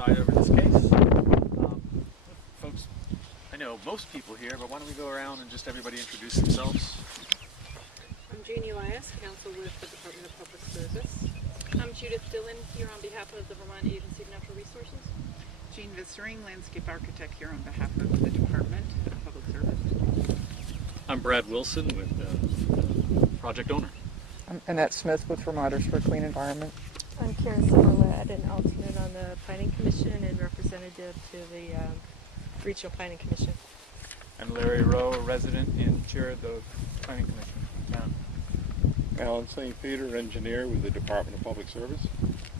preside over this case. Folks, I know most people here, but why don't we go around and just everybody introduce themselves? I'm Janie Elias, counsel with the Department of Public Service. I'm Judith Dillon, here on behalf of the Vermont Agency of Natural Resources. Jean Vissering, landscape architect, here on behalf of the Department of Public Service. I'm Brad Wilson with the project owner. I'm Annette Smith with Vermonters for a Clean Environment. I'm Karen Summerlad, an alternate on the Planning Commission and representative to the Regional Planning Commission. I'm Larry Rowe, a resident and chair of the Planning Commission in town. Alan St. Peter, engineer with the Department of Public Service.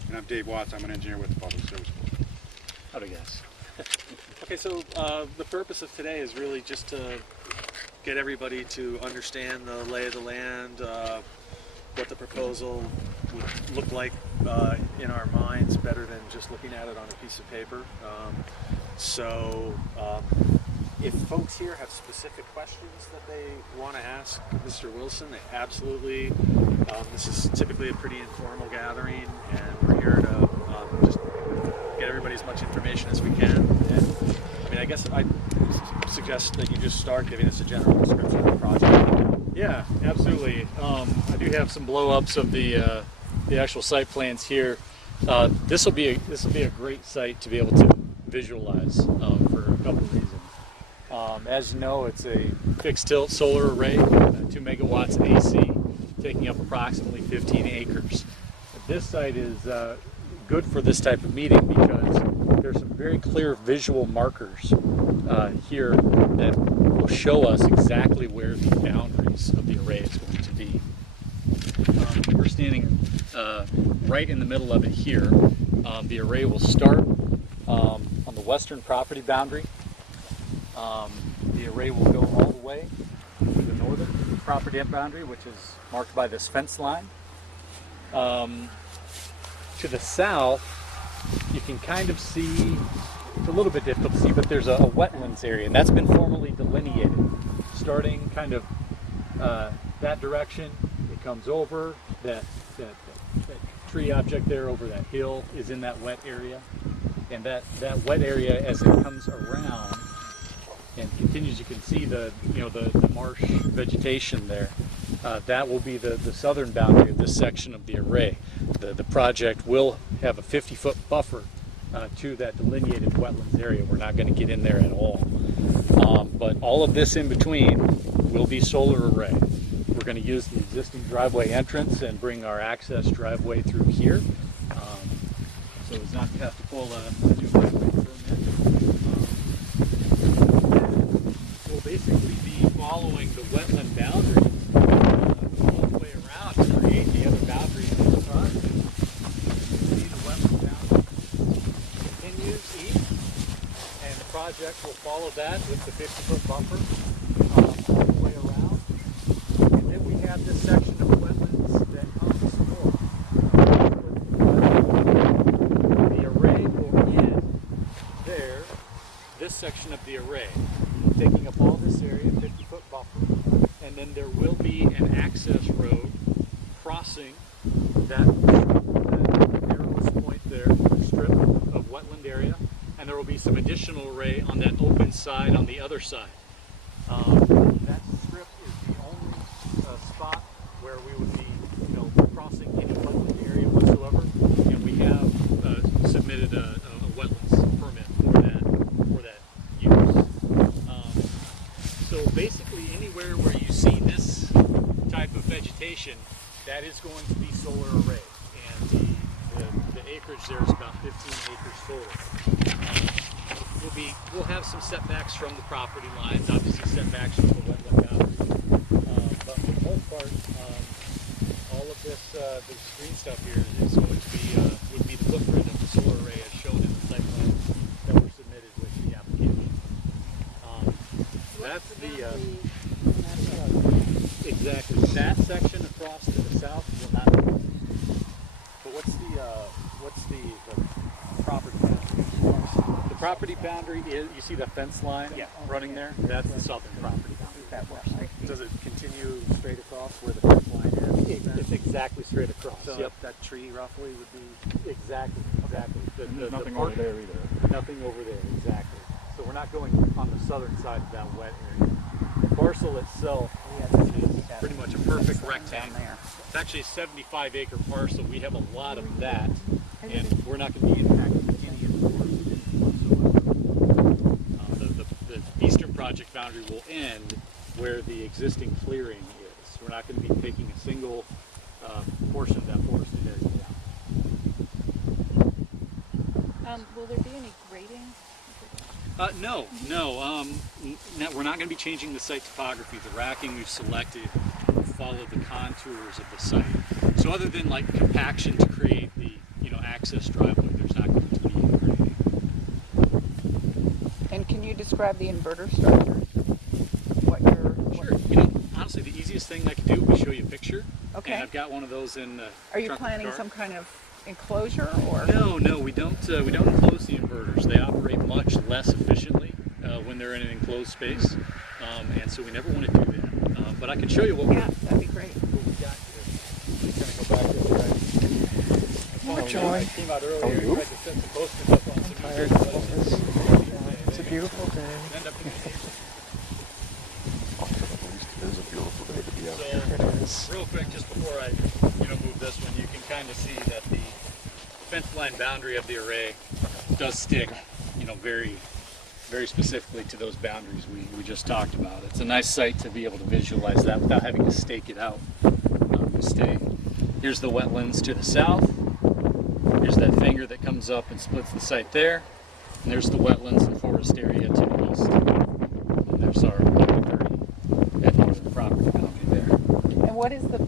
And I'm Dave Watts, I'm an engineer with the Public Service Board. Howdy guys. Okay, so the purpose of today is really just to get everybody to understand the lay of the land, what the proposal would look like in our minds better than just looking at it on a piece of paper. If folks here have specific questions that they want to ask Mr. Wilson, they absolutely, this is typically a pretty informal gathering, and we're here to just get everybody as much information as we can. And, I mean, I guess I'd suggest that you just start giving us a general description of the project. Yeah, absolutely. I do have some blow-ups of the actual site plans here. This will be a great site to be able to visualize for a couple of reasons. As you know, it's a fixed tilt solar array, 2 megawatts AC, taking up approximately 15 acres. This site is good for this type of meeting because there's some very clear visual markers here that will show us exactly where the boundaries of the array is going to be. We're standing right in the middle of it here. The array will start on the western property boundary. The array will go all the way to the northern property boundary, which is marked by this fence line. To the south, you can kind of see, it's a little bit difficult to see, but there's a wetlands area, and that's been formally delineated. Starting kind of that direction, it comes over, that tree object there over that hill is in that wet area. And that wet area, as it comes around and continues, you can see the marsh vegetation there. That will be the southern boundary of this section of the array. The project will have a 50-foot buffer to that delineated wetlands area. We're not going to get in there at all. But all of this in between will be solar array. We're going to use the existing driveway entrance and bring our access driveway through here. So as not to have to pull a new driveway permit. We'll basically be following the wetland boundaries all the way around to create the other boundaries of the project. See, the wetland boundary continues east, and the project will follow that with the 50-foot buffer all the way around. And then we have this section of wetlands that comes north. The array will end there, this section of the array, taking up all this area, 50-foot buffer, and then there will be an access road crossing that arrow's point there, strip of wetland area, and there will be some additional array on that open side on the other side. That strip is the only spot where we would be, crossing any wetland area whatsoever, and we have submitted a wetlands permit for that use. So basically, anywhere where you see this type of vegetation, that is going to be solar array, and the acreage there is about 15 acres total. We'll have some setbacks from the property lines, obviously setbacks from the wetland boundaries, but for the most part, all of this green stuff here is going to be would be the footprint of the solar array as shown in the site plan that were submitted with the application. That's exactly that section across to the south will not be. But what's the property boundary? The property boundary is, you see the fence line running there? That's the southern property boundary. That works. Does it continue straight across where the fence line is? It's exactly straight across. So yep. That tree roughly would be Exactly. The, There's nothing part- over there either. Nothing over there, exactly. So we're not going on the southern side of that wet area. The parcel itself is pretty much a perfect rectangle. Down there. It's actually a 75-acre parcel. We have a lot of that, and we're not going to be impacting any of the forest whatsoever. The eastern project boundary will end where the existing clearing is. We're not going to be taking a single portion of that forested area down. Will there be any grading? No. We're not going to be changing the site topography. The racking we've selected will follow the contours of the site. So other than like compaction to create the access driveway, there's not going to be any grading. And can you describe the inverter structure? Sure. Honestly, the easiest thing I could do would be show you a picture. Okay. And I've got one of those in the Are you trunk of the planning car. some kind of enclosure or? No, we don't enclose the inverters. They operate much less efficiently when they're in an enclosed space, and so we never want to do that. But I can show you what Yeah, that'd be great. we got here. More joy. I came out earlier and tried to set the posters up on some Tired. It's a beautiful day. end up in the It is a beautiful day to be out So, here. It is. real quick, just before I move this one, you can kind of see that the fence line boundary of the array does stick, very, very specifically to those boundaries we just talked about. It's a nice site to be able to visualize that without having to stake it out. Here's the wetlands to the south. Here's that finger that comes up and splits the site there. And there's the wetlands and forest area to the east. And there's our at the end of the property boundary there. And what is the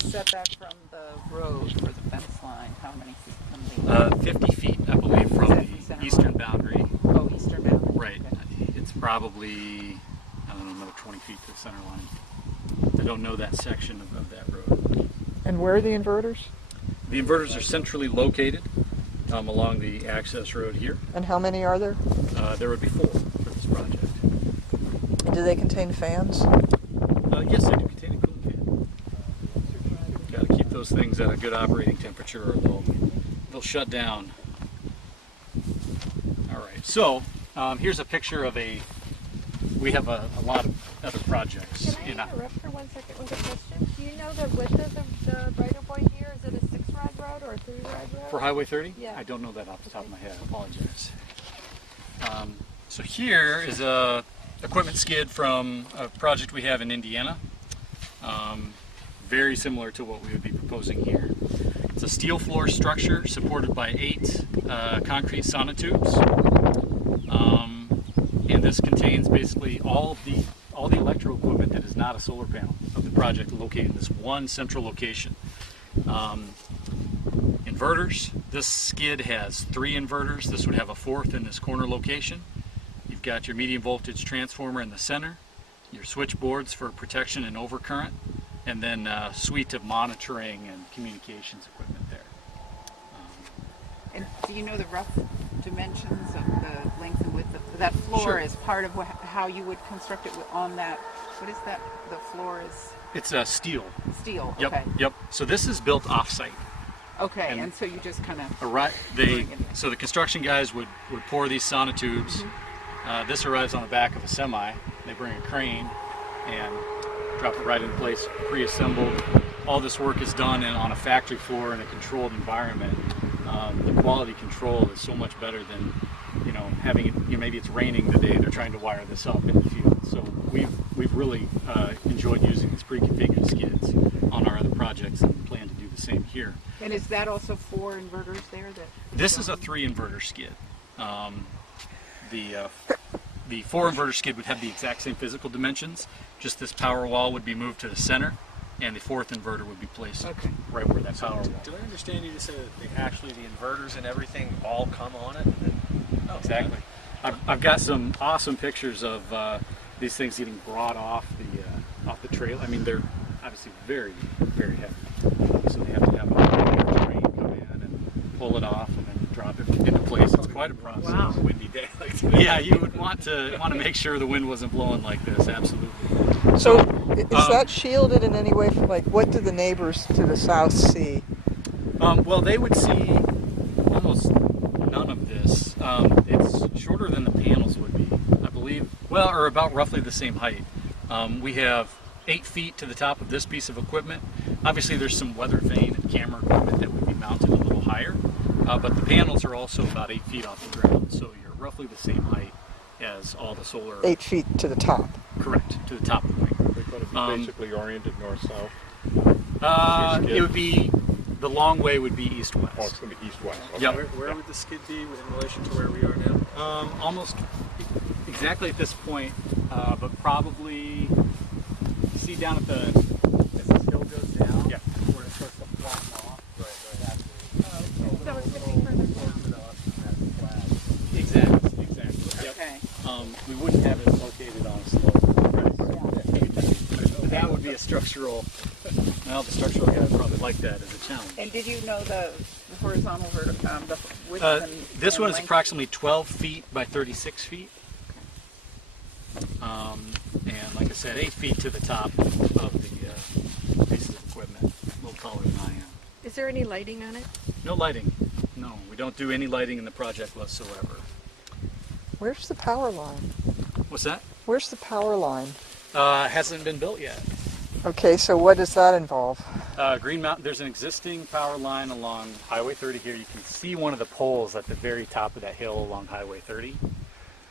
setback from the road for the fence line? How many feet from the? 50 feet, I believe, from Is that the the center eastern line? boundary. Oh, eastern boundary. Right. Okay. It's probably, I don't know, another 20 feet to the center line. I don't know that section of that road. And where are the inverters? The inverters are centrally located along the access road here. And how many are there? There would be 4 for this project. Do they contain fans? Yes, they do contain a cooling fan. Got to keep those things at a good operating temperature or they'll shut down. All right, so here's a picture of we have a lot of other projects. Can I interrupt for 1 second with a question? Do you know the width of the right of way here? Is it a 6-rod road or a 3-rod road? For Highway 30? Yeah. I don't know that off the top of my head. I apologize. So here is a equipment skid from a project we have in Indiana. Very similar to what we would be proposing here. It's a steel floor structure supported by 8 concrete sonotubes. And this contains basically all the electrical equipment that is not a solar panel of the project located in this one central location. Inverters. This skid has 3 inverters. This would have a 4th in this corner location. You've got your medium voltage transformer in the center, your switchboards for protection and overcurrent, and then a suite of monitoring and communications equipment there. And do you know the rough dimensions of the length and width of that floor? Sure. Is part of how you would construct it on that? What is that? The floor is It's steel. steel. Yep. Okay. Yep. So this is built off-site. Okay. And- And so you just kind of. So the construction guys would pour these sonotubes. This arrives on the back of a semi. They bring a crane and drop it right in place, pre-assembled. All this work is done on a factory floor in a controlled environment. The quality control is so much better than having it. Maybe it's raining the day they're trying to wire this up in the field. So we've really enjoyed using these pre-configured skids on our other projects and plan to do the same here. And is that also 4 inverters there? This is a 3 inverter skid. The 4 inverter skid would have the exact same physical dimensions, just this power wall would be moved to the center, and the 4th inverter would be placed right where that power wall. Do I understand you to say that the inverters and everything all come on it? Exactly. I've got some awesome pictures of these things getting brought off the trailer. I mean, they're obviously very, very heavy, so they have to have a crane come in and pull it off and then drop it into place. It's quite a process. Wow. Windy day like today. Yeah, you would want to make sure the wind wasn't blowing like this. Absolutely. So is that shielded in any way? What do the neighbors to the south see? Well, they would see almost none of this. It's shorter than the panels would be, I believe. Well, or about roughly the same height. We have 8 feet to the top of this piece of equipment. Obviously, there's some weather vane and camera equipment that would be mounted a little higher, but the panels are also about 8 feet off the ground, so you're roughly the same height as all the solar. 8 feet to the top. Correct, to the top point. They're going to be basically oriented north-south. It would be, the long way would be east-west. Oh, it's going to be east-west. Okay. Yep. Where would the skid be in relation to where we are now? Almost exactly at this point, but probably, see down at the, as this hill goes down, Yeah. where it starts to flatten off. So it's going to be further down. Exactly. Yep. Okay. We wouldn't have it located on a slope. But that would be a structural, well, the structural guy would probably like that as a challenge. And did you know the horizontal vertical, the width This and one is length? approximately 12 feet by 36 feet. And like I said, 8 feet to the top of the pieces of equipment, a little taller than I am. Is there any lighting on it? No lighting. No, we don't do any lighting in the project whatsoever. Where's the power line? What's that? Where's the power line? Hasn't been built yet. Okay, so what does that involve? Green Mountain, there's an existing power line along Highway 30 here. You can see one of the poles at the very top of that hill along Highway 30.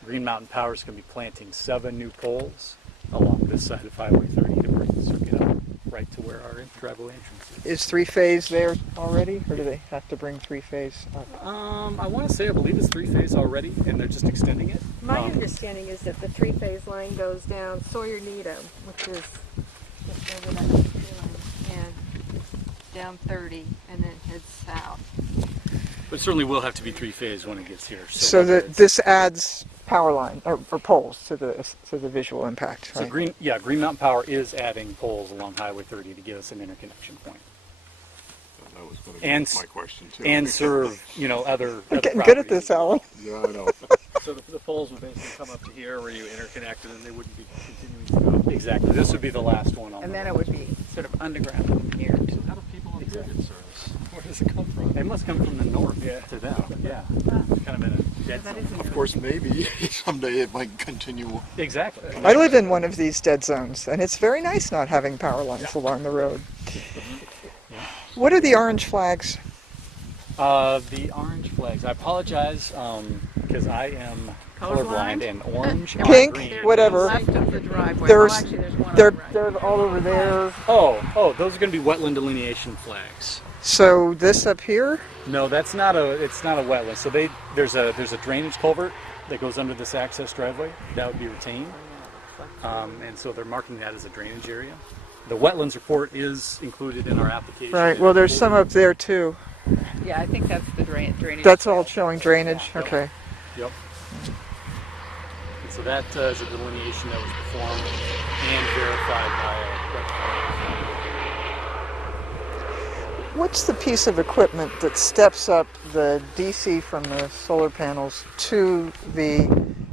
Green Mountain Power is going to be planting 7 new poles along this side of Highway 30 to bring the circuit up right to where our driveway entrance is. Is 3-phase there already, or do they have to bring 3-phase up? I want to say, I believe it's 3-phase already, and they're just extending it. My understanding is that the 3-phase line goes down Sawyer Needham, which is just over that tree line, and down 30, and then heads south. But it certainly will have to be 3-phase when it gets here. So whether that it's- this adds power line or poles to the visual impact, So right? Green Mountain Power is adding poles along Highway 30 to give us an interconnection point. That was going to be And my question, too. And serve, other You're getting properties. good at this, Alan. Yeah, I know. So the poles would basically come up to here where you interconnect and then they wouldn't be continuing to go. Exactly. This would be the last one on And the then road. it would be sort of underground from here to How do people on the grid get service? Where does it come from? It must come from the north Yeah. to them. Yeah. Kind of in a dead that zone. isn't Of course, maybe someday it might continue. Exactly. I live in one of these dead zones, and it's very nice not having power lines along the road. What are the orange flags? The orange flags. I apologize because I am colorblind, and orange and Pink, green. whatever. left of the driveway. There's- Well, actually, there's one on They're the right. they're all over there. Oh, those are going to be wetland delineation flags. So this up here, No, it's not a wetland. So there's a drainage culvert that goes under this access driveway that would be retained, and so they're marking that as a drainage area. The wetlands report is included in our application. right? Well, there's some up there too. Yeah, I think that's the drainage. That's all showing drainage. Okay. Yep. And so that is a delineation that was performed and verified by a What's the piece of equipment that steps up the DC from the solar panels to the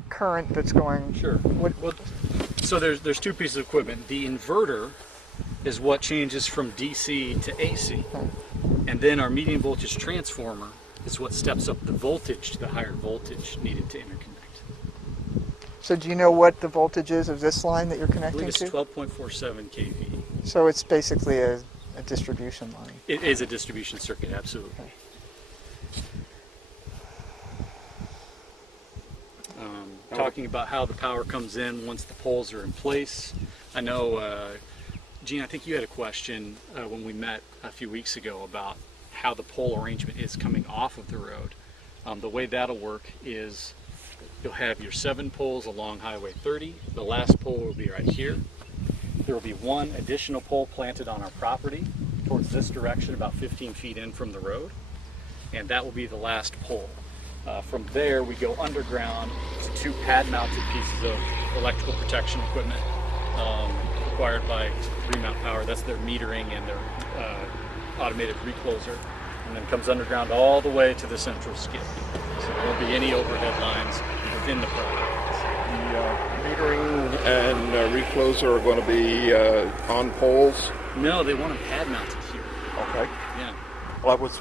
current that's going? Sure. Well, so there's 2 pieces of equipment. The inverter is what changes from DC to AC. And then our medium voltage transformer is what steps up the voltage to the higher voltage needed to interconnect. So do you know what the voltage is of this line that you're I connecting believe it's to? 12.47 kV. So it's basically a distribution line. It is a distribution circuit, absolutely. Talking about how the power comes in once the poles are in place. I know, Gene, I think you had a question when we met a few weeks ago about how the pole arrangement is coming off of the road. The way that'll work is you'll have your 7 poles along Highway 30. The last pole will be right here. There will be 1 additional pole planted on our property towards this direction, about 15 feet in from the road, and that will be the last pole. From there, we go underground to 2 pad-mounted pieces of electrical protection equipment required by Green Mountain Power. That's their metering and their automated recloser, and then comes underground all the way to the central skid. So there won't be any overhead lines within the project. The metering and recloser are going to be on poles. No, they want them pad-mounted here. Okay. Yeah. Well, I was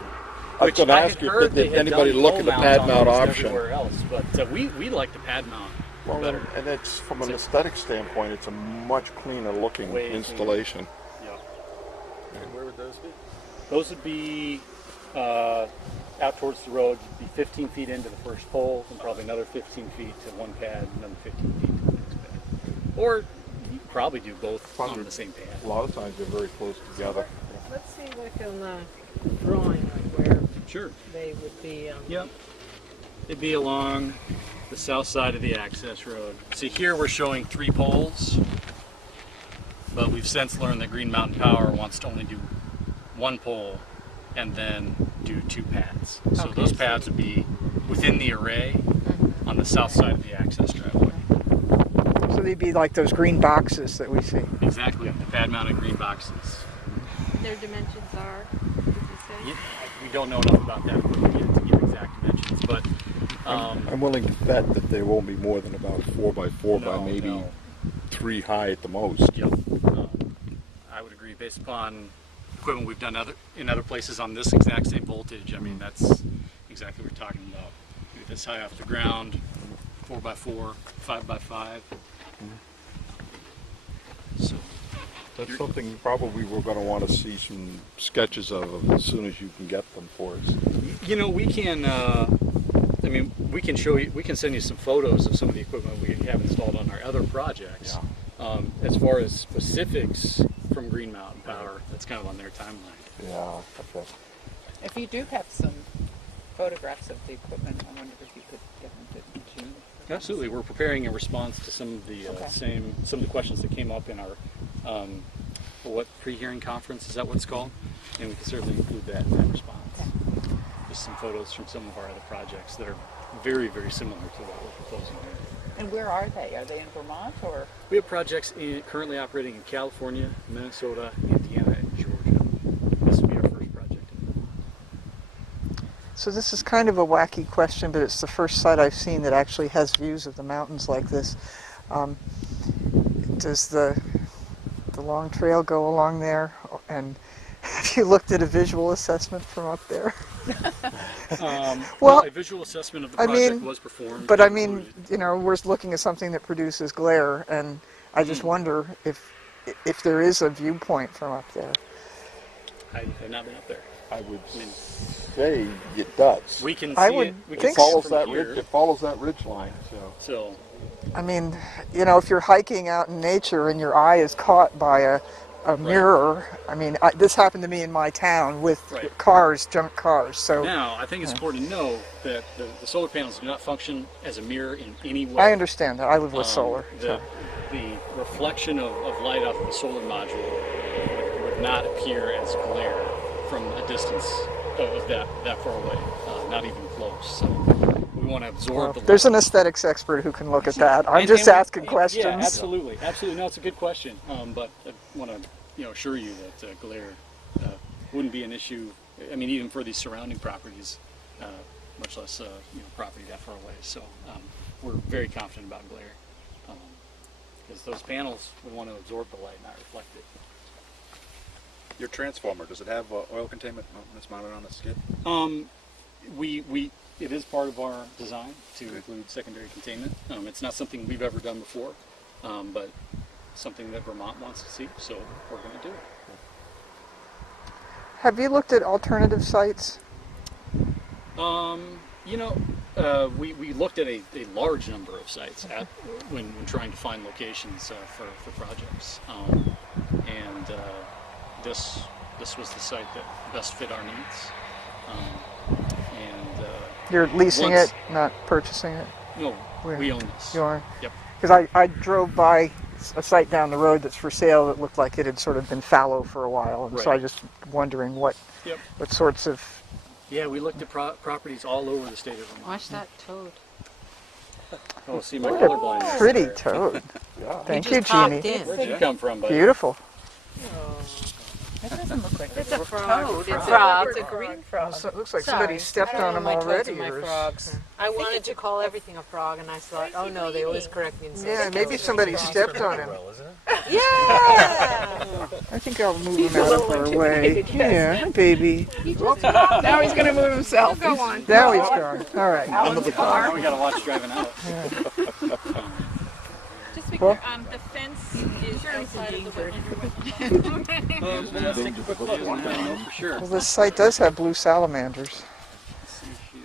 I was going to I had ask you heard if they did had anybody done look pole at the mounts pad on mount those option. everywhere else, but we like the pad mount Well, better. and it's from an aesthetic standpoint, it's a much cleaner looking Way cleaner. installation. Yeah. And where would those be? Those would be out towards the road. You'd be 15 feet into the first pole, and probably another 15 feet to one pad, another 15 feet to the next pad. Or you could probably do both on the same pad. A lot of times they're very close together. Let's see, like on the drawing, like where Sure. they would be. Yep. It'd be along the south side of the access road. See, here we're showing 3 poles, but we've since learned that Green Mountain Power wants to only do 1 pole and then do 2 pads. So those pads would be within the array on the south side of the access driveway. So they'd be like those green boxes that we see. Exactly, the pad mounted green boxes. Their dimensions are, did you say? Yeah, we don't know enough about that yet to give exact dimensions, but I'm willing to bet that they won't be more than about 4 by 4 by maybe no. 3 high at the most. Yep. I would agree based upon equipment we've done in other places on this exact same voltage. I mean, that's exactly what we're talking about. Maybe this high off the ground, 4 by 4, 5 by 5. So That's something probably we're going to want to see some sketches of as soon as you can get them for us. you know, we can. I mean, we can show you. We can send you some photos of some of the equipment we have installed on our other projects. Yeah. As far as specifics from Green Mountain Power, that's kind of on their timeline. Yeah, okay. If you do have some photographs of the equipment, I wonder if you could get them to Gene. Absolutely, we're preparing a response to some of the some of the questions that came up in our what pre-hearing conference, is that what it's called? And we can certainly include that in that response. Okay. Just some photos from some of our other projects that are very, very similar to what we're proposing here. And where are they? Are they in Vermont or? We have projects currently operating in California, Minnesota, Indiana, and Georgia. This will be our first project. So this is kind of a wacky question, but it's the first site I've seen that actually has views of the mountains like this. Does the long trail go along there? And have you looked at a visual assessment from up there? Well, a visual assessment of the I project mean, was performed. But I mean, you know, we're looking at something that produces glare, and I just wonder if there is a viewpoint from up there. I have not been up there. I would say it does. We can see I would it. We think can follows see it that from here. ridge. It follows that ridge line. So I mean, you know, if you're hiking out in nature and your eye is caught by a mirror, I mean, this happened to me in my town with cars, junk cars. So now, I think it's important to know that the solar panels do not function as a mirror in any way. I understand that. I live with solar. The reflection of light off of the solar module would not appear as glare from a distance of that far away, not even close. So we want to absorb the light. There's an aesthetics expert who can look at that. I'm just asking questions. Yeah, absolutely. No, it's a good question. But I want to assure you that glare wouldn't be an issue. I mean, even for these surrounding properties, much less property that far away. So we're very confident about glare because those panels would want to absorb the light, not reflect it. Your transformer, does it have oil containment that's mounted on the skid? It is part of our design to include secondary containment. It's not something we've ever done before, but something that Vermont wants to see, so we're going to do it. Have you looked at alternative sites? We looked at a large number of sites when trying to find locations for projects, and this was the site that best fit our needs. You're leasing it, not purchasing it? No, we own this. You are? Yep. Because I drove by a site down the road that's for sale that looked like it had sort of been fallow for a while, and so I just wondering what sorts of... Yeah, we looked at properties all over the state of Vermont. Watch that toad. Oh, see my What a colorblindness. pretty toad. Thank you, Jeannie. Where'd you come from, buddy? Beautiful. It doesn't look like It's a frog. Toad. It's It's a green frog. So it looks like somebody stepped on them My toads already. and my or- frogs. I wanted to call everything a frog, and I thought, oh no, they always correct me and say Yeah, it's maybe toad. somebody stepped on him. Well, isn't it? Yeah! I think I'll move him out of our way. Yeah, hi, baby. Now he's going to move himself. Go on. Now he's gone. All right. Now we gotta watch driving out. Just be Well- clear, the fence is outside of the wetland. Let's take a quick look. I know for sure. Well, this site does have blue salamanders. Let's see here.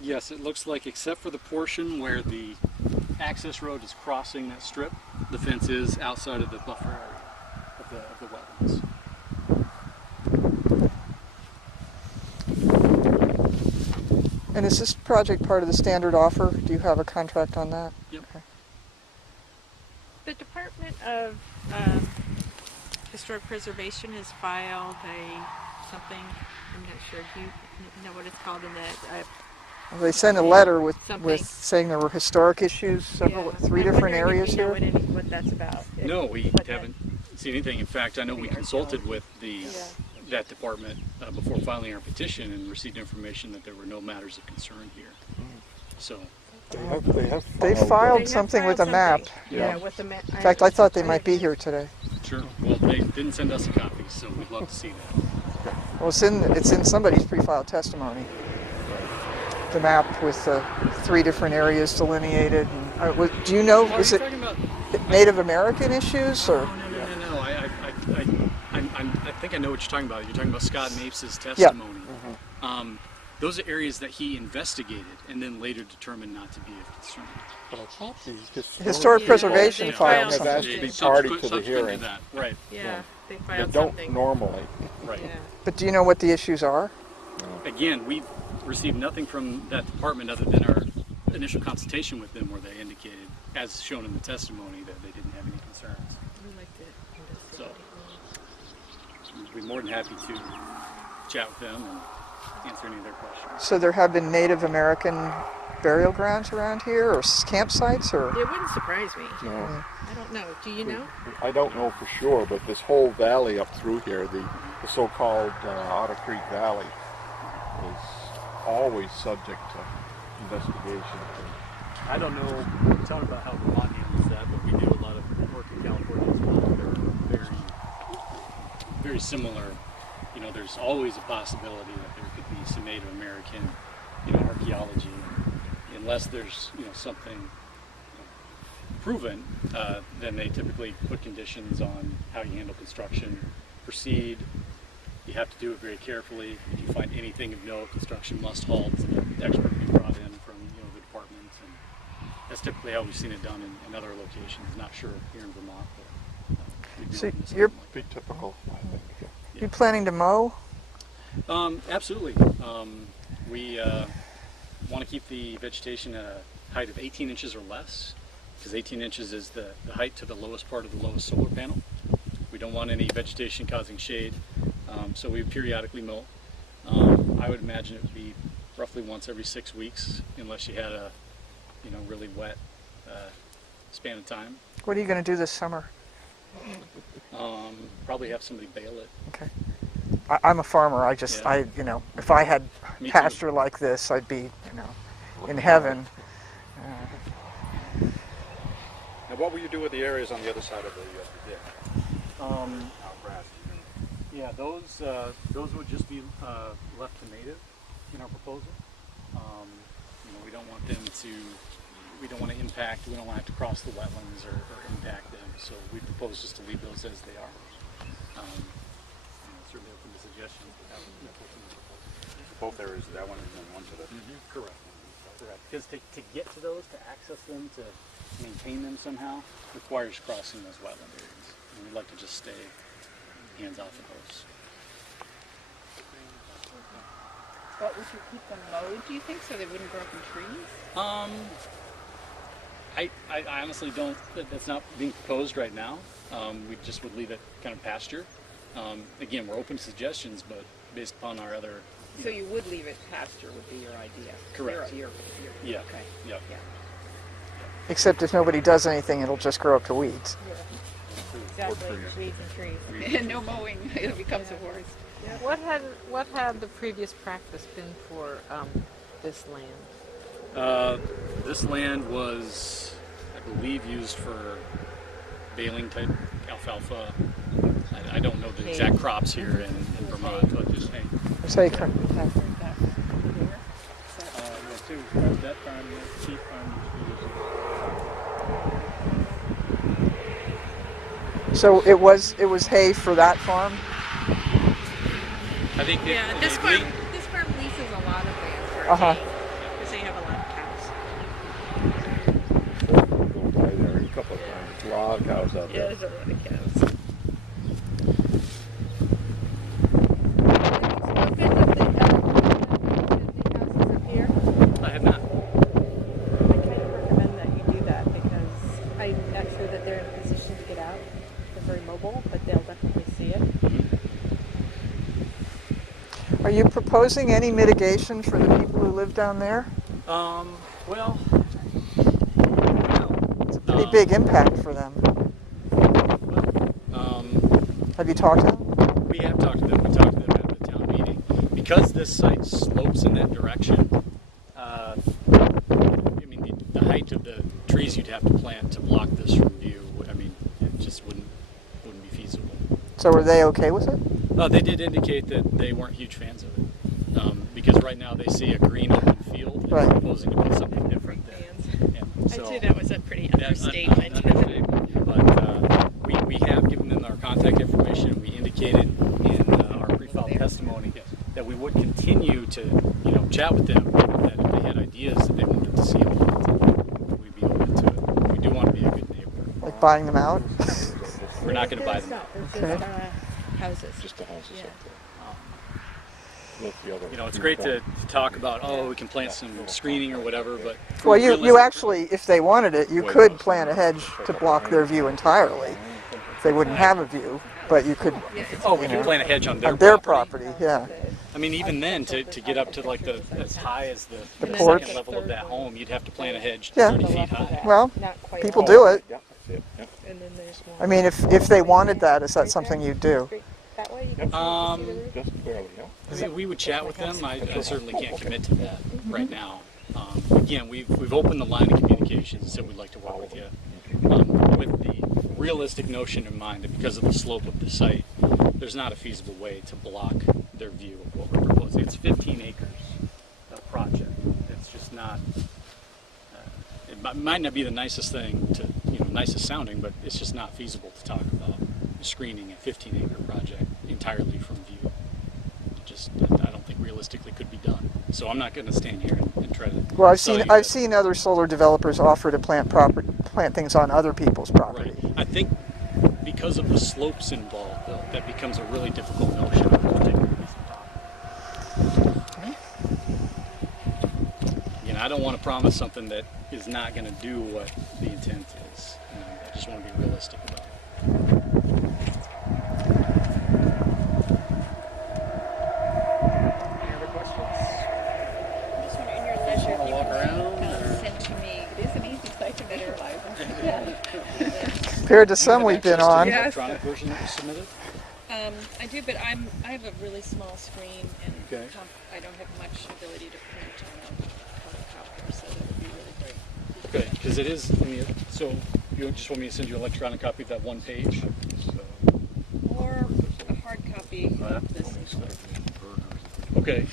Yes, it looks like except for the portion where the access road is crossing that strip, the fence is outside of the buffer area of the wetlands. And is this project part of the standard offer? Do you have a contract on that? Yep. Okay. The Department of Historic Preservation has filed something, I'm not sure, do you know what it's called in that? Well, they sent a letter with Something. saying there were historic issues, three different areas here. What that's about. No, we What that- haven't seen anything. In fact, I know we consulted with that department before filing our petition and received information that there were no matters of concern here. So, They filed something with a map. Yeah, with the map. In fact, I thought they might be here today. sure. Well, they didn't send us a copy, so we'd love to see that. Well, it's in somebody's pre-filed testimony. The map with the three different areas delineated. And, do you know, Are is you it talking about? Native American issues or? No. I think I know what you're talking about. You're talking about Scott Mapes' testimony. Those are areas that he investigated and then later determined not to be of concern. But I thought the Historic preservation they filed filed something. has to be party to the Subsequent hearing. that, right? Yeah, they They filed don't something. normally. Right. Yeah. But do you know what the issues are? Again, we received nothing from that department other than our initial consultation with them where they indicated, as shown in the testimony, that they didn't have any concerns. We like to So, investigate. we'd be more than happy to chat with them and answer any of their questions. So there have been Native American burial grounds around here or campsites or? It wouldn't surprise me. No. I don't know. Do you know? I don't know for sure, but this whole valley up through here, the so-called Otter Creek Valley, is always subject to investigation. I don't know a ton about how Vermont handles that, but we do a lot of work in California as well. They're very, very similar. You know, there's always a possibility that there could be some Native American, archaeology, unless there's, something proven. Then they typically put conditions on how you handle construction, proceed. You have to do it very carefully. If you find anything of note, construction must halt. The expert be brought in from the department, and that's typically how we've seen it done in other locations. Not sure here in Vermont, but we do So it in this you're- one. Be typical, I think. You planning to mow? Absolutely. We want to keep the vegetation at a height of 18 inches or less, because 18 inches is the height to the lowest part of the lowest solar panel. We don't want any vegetation causing shade, so we periodically mow. I would imagine it would be roughly once every 6 weeks, unless you had a really wet span of time. What are you going to do this summer? Probably have somebody bale it. Okay. I'm a farmer. I just, Yeah. if I had Me too. pasture like this, I'd be, in heaven. Now, what will you do with the areas on the other side of the ditch? Grass. Yeah, those would just be left to native in our proposal. We don't want them to. We don't want to impact. We don't want to have to cross the wetlands or impact them. So we propose just to leave those as they are. Certainly open to suggestions, but that would be the proposal. Both areas, that one and then one to the. Correct. Correct. Because to get to those, to access them, to maintain them somehow, requires crossing those wetland areas. And we'd like to just stay hands off of those. But would you keep them mowed, do you think, so they wouldn't grow up in trees? I honestly don't. That's not being proposed right now. We just would leave it kind of pasture. Again, we're open to suggestions, but based upon our other. So you would leave it pasture would be your idea? Correct. Yeah. Okay. Yeah. Yeah. Except if nobody does anything, it'll just grow up to weeds. Exactly. Weeds and trees. And no mowing, it becomes a forest. What had the previous practice been for this land? This land was, I believe used for baling type alfalfa. I don't know the exact crops here in Vermont, but just hay. Say, Yeah, too. That farm, sheep farm used to use it. so it was hay for that farm? I think Yeah, this farm leases a lot of land for Uh-huh. hay, because they have a lot of cows. Go by there a couple of times. There's a lot of cows out Yeah, there. there's a lot of cows. I have not. I kind of recommend that you do that because I'm not sure that they're in a position to get out. They're very mobile, but they'll definitely see it. Are you proposing any mitigation for the people who live down there? Well, It's a pretty big impact for them. Have you talked to them? we have talked to them. We talked to them at the town meeting. Because this site slopes in that direction, I mean, the height of the trees you'd have to plant to block this from view, I mean, it just wouldn't be feasible. So are they okay with it? They did indicate that they weren't huge fans of it. Because right now they see a green open field and Right. they're proposing to put something different there. Yeah, I'd say that was a pretty understatement. But we have given them our contact information. We indicated in our pre-filed testimony that we would continue to, chat with them. That if they had ideas that they wanted to see implemented, we'd be open to it. We do want to be a good neighbor. Like buying them out? We're not going to buy them out. Okay. Houses. Just the houses Yeah. up there. That's the other It's great to talk about, we can plant some screening or whatever, but Well, you actually, if they wanted it, you could plant a hedge to block their view entirely. They wouldn't have a view, but you could we can plant a hedge on their property, yeah. I mean, even then, to get up to like as high as the porch. second level of that home, you'd have to plant a hedge Yeah. 30 feet high. Well, Not quite people all. do it. Yeah, I see it. Yeah. And then there's one. I mean, if they wanted that, is that something you'd do? That way you can see the roof. Just barely, yeah. We would chat with them. I certainly can't commit to that right now. Again, we've opened the line of communication and said we'd like to work with you with the realistic notion in mind that because of the slope of the site, there's not a feasible way to block their view of what we're proposing. It's 15 acres of project. It's just not. It might not be the nicest thing to, nicest sounding, but it's just not feasible to talk about screening a 15-acre project entirely from view. I don't think realistically could be done. So I'm not going to stand here and try to. Well, sell you I've that- seen other solar developers offer to plant things on other people's property. Right. I think because of the slopes involved, though, that becomes a really difficult notion. I don't want to promise something that is not going to do what the intent is. I just want to be realistic about it. Any other questions? Just wonder in your leisure, if you walk can around, kind or- of send to me. It is an easy site to visualize. Compared to some we've been on. The electronic version that was submitted? I do, but I have a really small screen and Okay. I don't have much ability to print on a copier, so that would be really great. Okay, because it is. So you just want me to send you an electronic copy of that one page? Or a hard copy of this. Okay.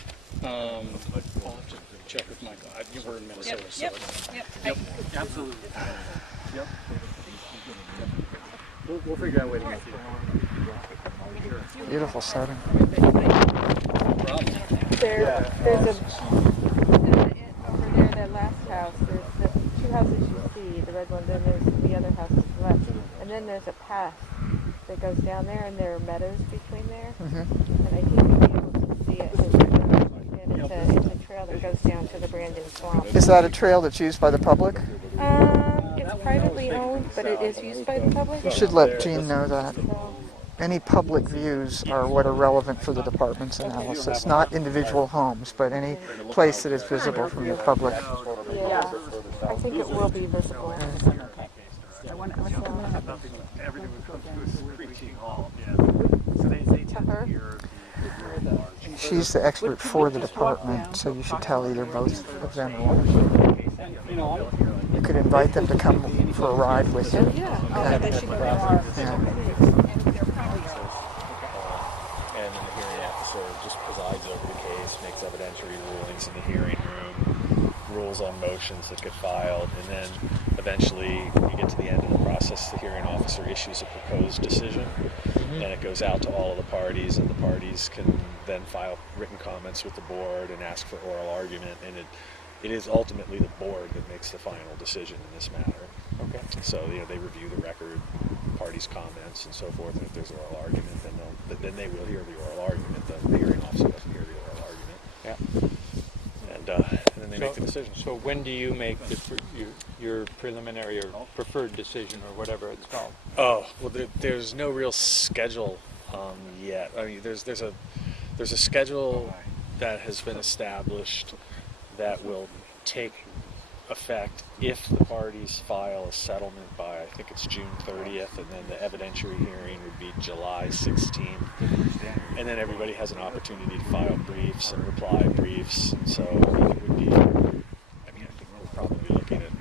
I'll have to check with Michael. You were in Minnesota, so Yep. it's- Yep. absolutely. Yep. We'll figure out a way to get to you. Beautiful setting. No problem. There's a over there, that last house. There's the two houses you see, the red one. Then there's the other house to the left, and then there's a path that goes down there, and there are meadows between there. And I think you'll be able to see it. And it's a trail that goes down to the Brandon Swamp. Is that a trail that's used by the public? It's privately owned, but it is used by the public. You should let Jean know that. So, Any public views are what are relevant for the department's analysis, not individual homes, but any place that is visible from the public. yeah, I think it will be visible. Everything would come through a screeching halt. To her? She's the expert for the department, so you should tell either both of them or one. you could invite them to come for a ride with you. Yeah. Oh, they should go to our, Yeah. and there probably are. And then the hearing officer just presides over the case, makes evidentiary rulings in the hearing room, rules on motions that get filed, and then eventually you get to the end of the process, the hearing officer issues a proposed decision, and it goes out to all of the parties, and the parties can then file written comments with the board and ask for oral argument, and it is ultimately the board that makes the final decision in this matter. Okay. So they review the record, parties' comments, and so forth. And if there's oral argument, then they will hear the oral argument. The hearing officer doesn't hear the oral argument. Yeah. And then they make the decision. So when do you make your preliminary or preferred decision or whatever it's called? Oh well, there's no real schedule yet. I mean, there's a schedule that has been established that will take effect if the parties file a settlement by, I think it's June 30th, and then the evidentiary hearing would be July 16th. And then everybody has an opportunity to file briefs and reply briefs. And so I think it would be, I think we're probably looking at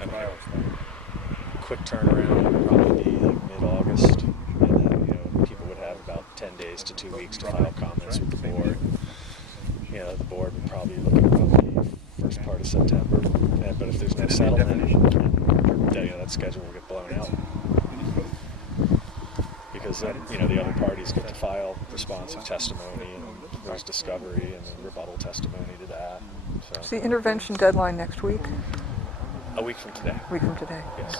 a quick turnaround. It would probably be like mid-August. And then, people would have about 10 days to 2 weeks to file comments with the board. The board would probably look at first part of September. But if there's no settlement, that schedule will get blown out. Because then, the other parties get to file responsive testimony, and there's discovery and then rebuttal testimony to that. Is the intervention deadline next week? A week from today. A week from today. Yes.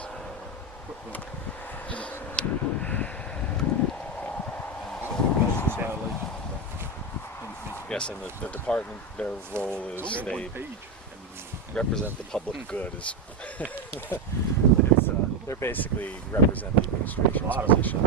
Yes, and the department, their role is they represent the public good. They're basically represent the administration's position.